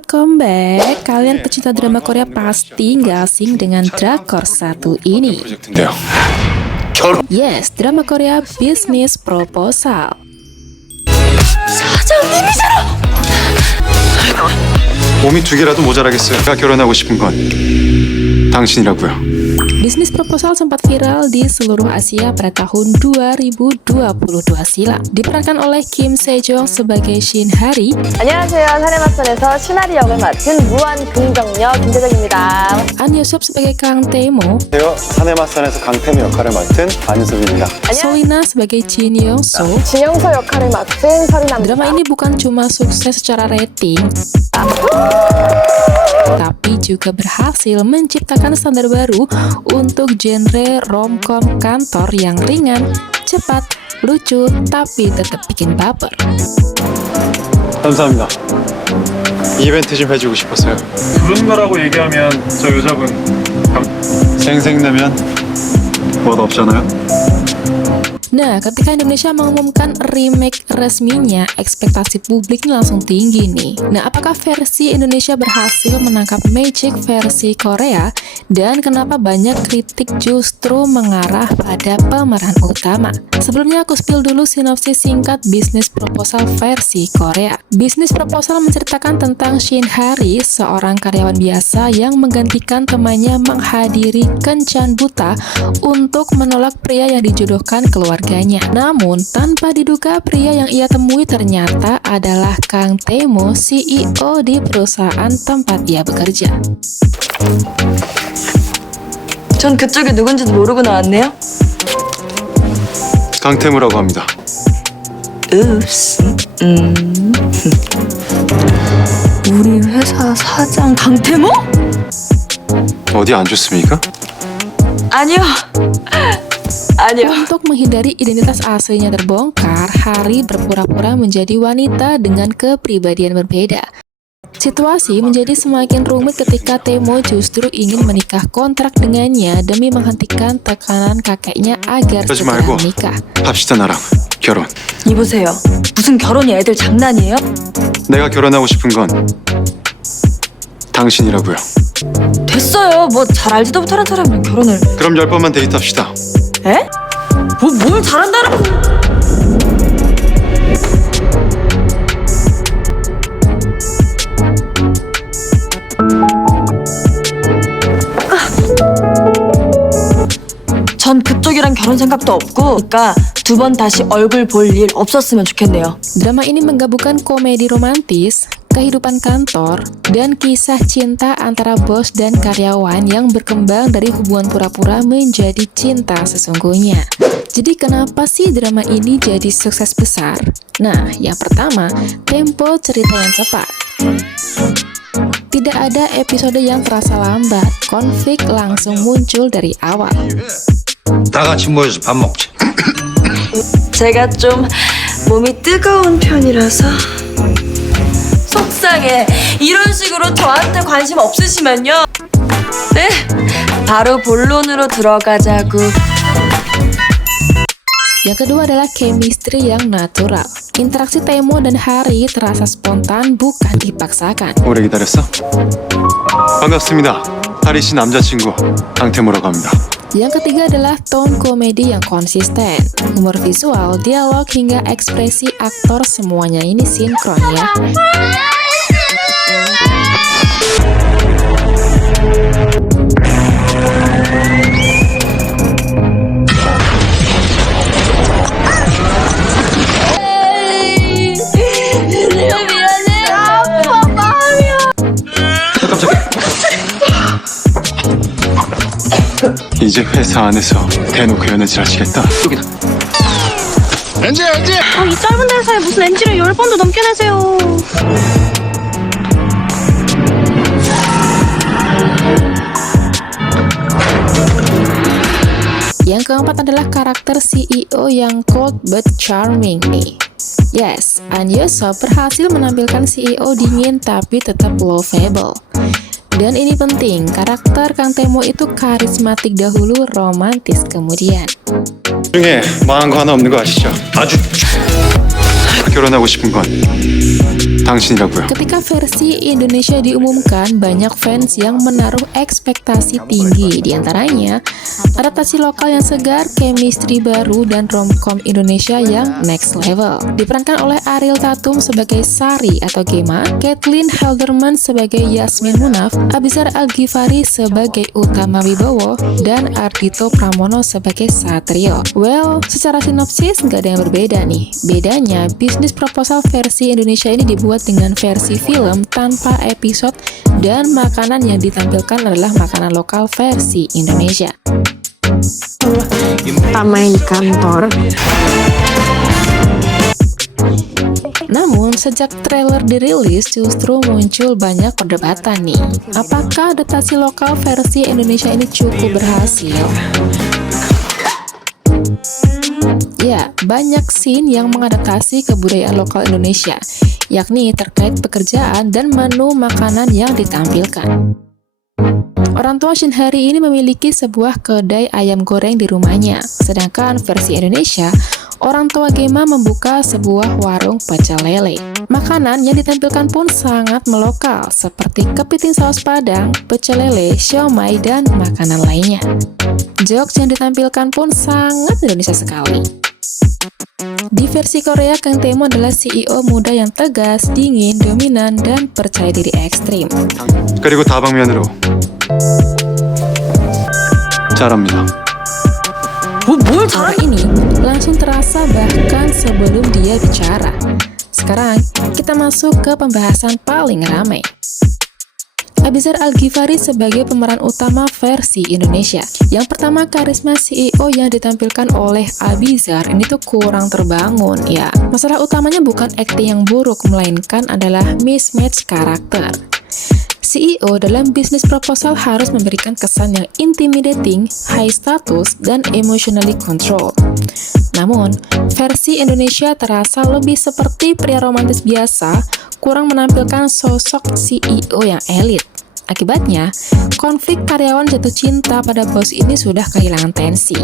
welcome back. Kalian pecinta drama Korea pasti nggak asing dengan drakor satu ini. Yes, drama Korea Business Proposal. 몸이 두 개라도 모자라겠어요. 제가 결혼하고 싶은 건 당신이라고요. Business Proposal sempat viral di seluruh Asia pada tahun 2022 silam. Diperankan oleh Kim Sejong sebagai Shin Hari. 안녕하세요. 사내맞선에서 신하리 역을 맡은 무한 긍정녀 김대정입니다. An Yosop sebagai Kang Tae-mo. 안녕하세요. 사내맞선에서 강태미 역할을 맡은 안유섭입니다. Solina sebagai Jin Young-so. 진영서 역할을 맡은 설인합니다. Drama ini bukan cuma sukses secara rating, tapi juga berhasil menciptakan standar baru untuk genre romcom kantor yang ringan, cepat, lucu, tapi tetap bikin baper. 감사합니다. 이벤트 좀 해주고 싶었어요. 그런 거라고 얘기하면 저 여자분 생색내면 멋 없잖아요. Nah, ketika Indonesia mengumumkan remake resminya, ekspektasi publik ini langsung tinggi nih. Nah, apakah versi Indonesia berhasil menangkap Magic versi Korea? Dan kenapa banyak kritik justru mengarah pada pemeran utama? Sebelumnya aku spill dulu sinopsis singkat Business Proposal versi Korea. Business Proposal menceritakan tentang Shin Hari, seorang karyawan biasa yang menggantikan temannya menghadiri kencan buta untuk menolak pria yang dijodohkan keluarganya. Namun, tanpa diduga pria yang ia temui ternyata adalah Kang Tae-mo, CEO di perusahaan tempat ia bekerja. 전 그쪽이 누군지도 모르고 나왔네요. 강태무라고 합니다. 읍스. 우리 회사 사장 강태모? 어디 안 좋습니까? 아니요. 아니요. Untuk menghindari identitas aslinya terbongkar, Hari berpura-pura menjadi wanita dengan kepribadian berbeda. Situasi menjadi semakin rumit ketika Tae-mo justru ingin menikah kontrak dengannya demi menghentikan tekanan kakeknya agar 그러지 segera 말고 menikah. 합시다 나랑 결혼. 이보세요. 무슨 결혼이 애들 장난이에요? 내가 결혼하고 싶은 건 당신이라고요. 됐어요. 뭐 잘 알지도 못하는 사람이랑 결혼을. 그럼 10번만 데이트합시다. 에? 뭘 잘한다는? 전 그쪽이랑 결혼 생각도 없고, 그러니까 두 번 다시 얼굴 볼 일 없었으면 좋겠네요. Drama ini menggabungkan komedi romantis, kehidupan kantor, dan kisah cinta antara bos dan karyawan yang berkembang dari hubungan pura-pura menjadi cinta sesungguhnya. Jadi kenapa sih drama ini jadi sukses besar? Nah, yang pertama, tempo cerita yang cepat. Tidak ada episode yang terasa lambat, konflik langsung muncul dari awal. 다 같이 모여서 밥 먹자. 제가 좀 몸이 뜨거운 편이라서 속상해. 이런 식으로 저한테 관심 없으시면요. 네, 바로 본론으로 들어가자고. Yang kedua adalah chemistry yang natural. Interaksi Tae-mo dan Hari terasa spontan, bukan dipaksakan. 오래 기다렸어? 반갑습니다. 하리 씨 남자친구 강태무라고 합니다. Yang ketiga adalah tone komedi yang konsisten. Humor visual, dialog, hingga ekspresi aktor semuanya ini sinkron ya. 이제 회사 안에서 대놓고 연애질 하시겠다. 여기다. 엔지. 이 짧은 대사에 무슨 NG를 10번도 넘게 내세요. Yang keempat adalah karakter CEO yang cold but charming nih. Yes, An Yosop berhasil menampilkan CEO dingin tapi tetap lovable. Dan ini penting, karakter Kang Tae-mo itu karismatik dahulu, romantis kemudian. 중에 망한 거 하나 없는 거 아시죠? 아주 결혼하고 싶은 건 당신이라고요. Ketika versi Indonesia diumumkan, banyak fans yang menaruh ekspektasi tinggi. Di antaranya, adaptasi lokal yang segar, chemistry baru, dan romcom Indonesia yang next level. Diperankan oleh Ariel Tatum sebagai Sari atau Gema, Caitlin Halderman sebagai Yasmin Munaf, Abizar Al-Ghifari sebagai Utama Wibowo, dan Ardhito Pramono sebagai Satrio. Well, secara sinopsis nggak ada yang berbeda nih. Bedanya, bisnis proposal versi Indonesia ini dibuat dengan versi film tanpa episode, dan makanan yang ditampilkan adalah makanan lokal versi Indonesia. Main di kantor. Namun, sejak trailer dirilis justru muncul banyak perdebatan nih. Apakah adaptasi lokal versi Indonesia ini cukup berhasil? Ya, banyak scene yang mengadaptasi kebudayaan lokal Indonesia, yakni terkait pekerjaan dan menu makanan yang ditampilkan. Orang tua Shinhari ini memiliki sebuah kedai ayam goreng di rumahnya, sedangkan versi Indonesia, orang tua Gema membuka sebuah warung pecel lele. Makanan yang ditampilkan pun sangat melokal, seperti kepiting saus Padang, pecel lele, siomay, dan makanan lainnya. Jokes yang ditampilkan pun sangat Indonesia sekali. Di versi Korea, Kang Tae-mo adalah CEO muda yang tegas, dingin, dominan, dan percaya diri ekstrim. 그리고 다방면으로 잘합니다. 뭘 Cara ini langsung terasa bahkan sebelum dia bicara. Sekarang, kita masuk ke pembahasan paling ramai. Abizar Al-Ghifari sebagai pemeran utama versi Indonesia. Yang pertama, karisma CEO yang ditampilkan oleh Abizar ini tuh kurang terbangun ya. Masalah utamanya bukan akting yang buruk, melainkan adalah mismatch karakter. CEO dalam bisnis proposal harus memberikan kesan yang intimidating, high status, dan emotionally control. Namun, versi Indonesia terasa lebih seperti pria romantis biasa, kurang menampilkan sosok CEO yang elit. Akibatnya, konflik karyawan jatuh cinta pada bos ini sudah kehilangan tensi.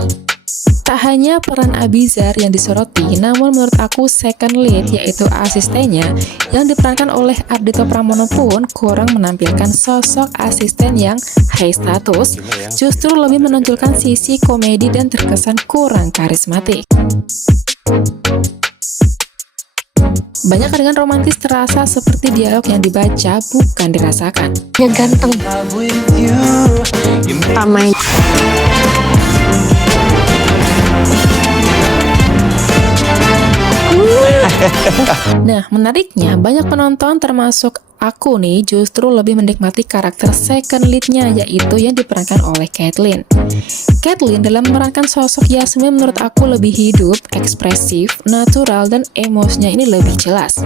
Tak hanya peran Abizar yang disoroti, namun menurut aku second lead, yaitu asistennya, yang diperankan oleh Ardhito Pramono pun kurang menampilkan sosok asisten yang high status, justru lebih menonjolkan sisi komedi dan terkesan kurang karismatik. Banyak adegan romantis terasa seperti dialog yang dibaca, bukan dirasakan. Ya ganteng. Main. Nah, menariknya, banyak penonton termasuk aku nih justru lebih menikmati karakter second lead-nya, yaitu yang diperankan oleh Caitlin. Caitlin dalam memerankan sosok Yasmin menurut aku lebih hidup, ekspresif, natural, dan emosinya ini lebih jelas.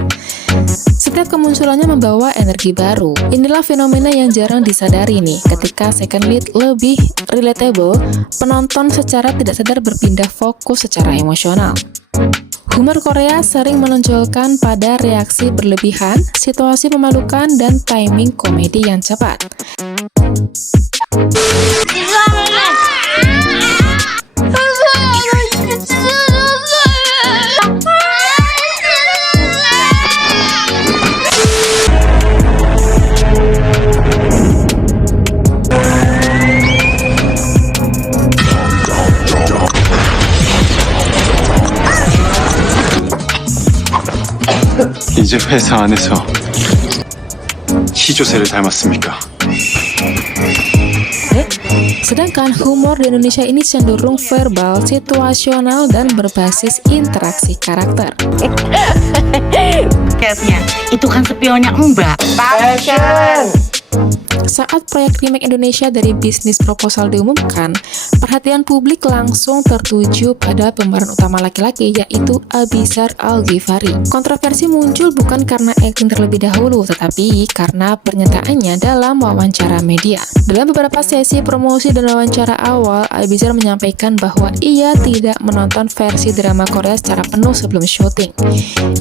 Setiap kemunculannya membawa energi baru. Inilah fenomena yang jarang disadari nih, ketika second lead lebih relatable, penonton secara tidak sadar berpindah fokus secara emosional. Humor Korea sering menonjolkan pada reaksi berlebihan, situasi memalukan, dan timing komedi yang cepat. 이제 회사 안에서 희조새를 닮았습니까? Sedangkan humor di Indonesia ini cenderung verbal, situasional, dan berbasis interaksi karakter. Itu kan spionnya Mbak. Saat proyek remake Indonesia dari bisnis proposal diumumkan, perhatian publik langsung tertuju pada pemeran utama laki-laki, yaitu Abizar Al-Ghifari. Kontroversi muncul bukan karena akting terlebih dahulu, tetapi karena pernyataannya dalam wawancara media. Dalam beberapa sesi promosi dan wawancara awal, Abizar menyampaikan bahwa ia tidak menonton versi drama Korea secara penuh sebelum syuting.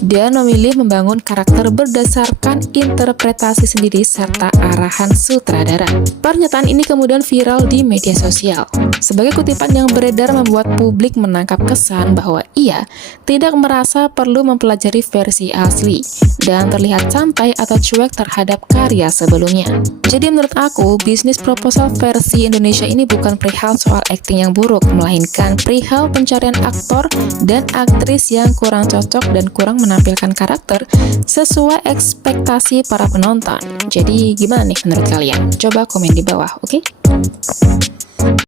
Dia memilih membangun karakter berdasarkan interpretasi sendiri serta arahan sutradara. Pernyataan ini kemudian viral di media sosial. Sebagai kutipan yang beredar membuat publik menangkap kesan bahwa ia tidak merasa perlu mempelajari versi asli dan terlihat santai atau cuek terhadap karya sebelumnya. Jadi menurut aku, bisnis proposal versi Indonesia ini bukan perihal soal akting yang buruk, melainkan perihal pencarian aktor dan aktris yang kurang cocok dan kurang menampilkan karakter sesuai ekspektasi para penonton. Jadi gimana nih menurut kalian? Coba komen di bawah, oke?